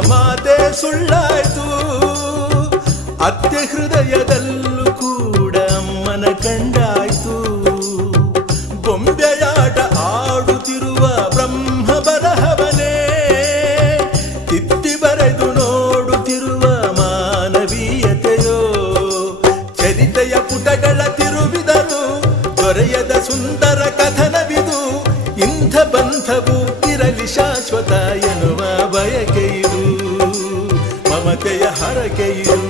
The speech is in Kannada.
ಮಾತೆ ಸುಳ್ಳಾಯ್ತು. ಅತ್ತೆ ಹೃದಯದಲ್ಲೂ ಕೂಡ ಅಮ್ಮನ ಕಂಡಾಯ್ತು. ಬೊಂಬೆಯಾಟ ಆಡುತ್ತಿರುವ ಬ್ರಹ್ಮ ಬರಹವನೇ ತಿತ್ತಿ ಬರೆದು ನೋಡುತ್ತಿರುವ ಮಾನವೀಯತೆಯೋ. ಚರಿತೆಯ ಪುಟಗಳ ತಿರುವಿದರು ದೊರೆಯದ ಸುಂದರ ಕಥನವಿದು. ಇಂಥ ಬಂಧವು ಇರಲಿ ಶಾಶ್ವತ ಎನ್ನುವ ಬಯಕೆಯಿದು, ಮಮತೆಯ ಹರಕೆಯಿದು.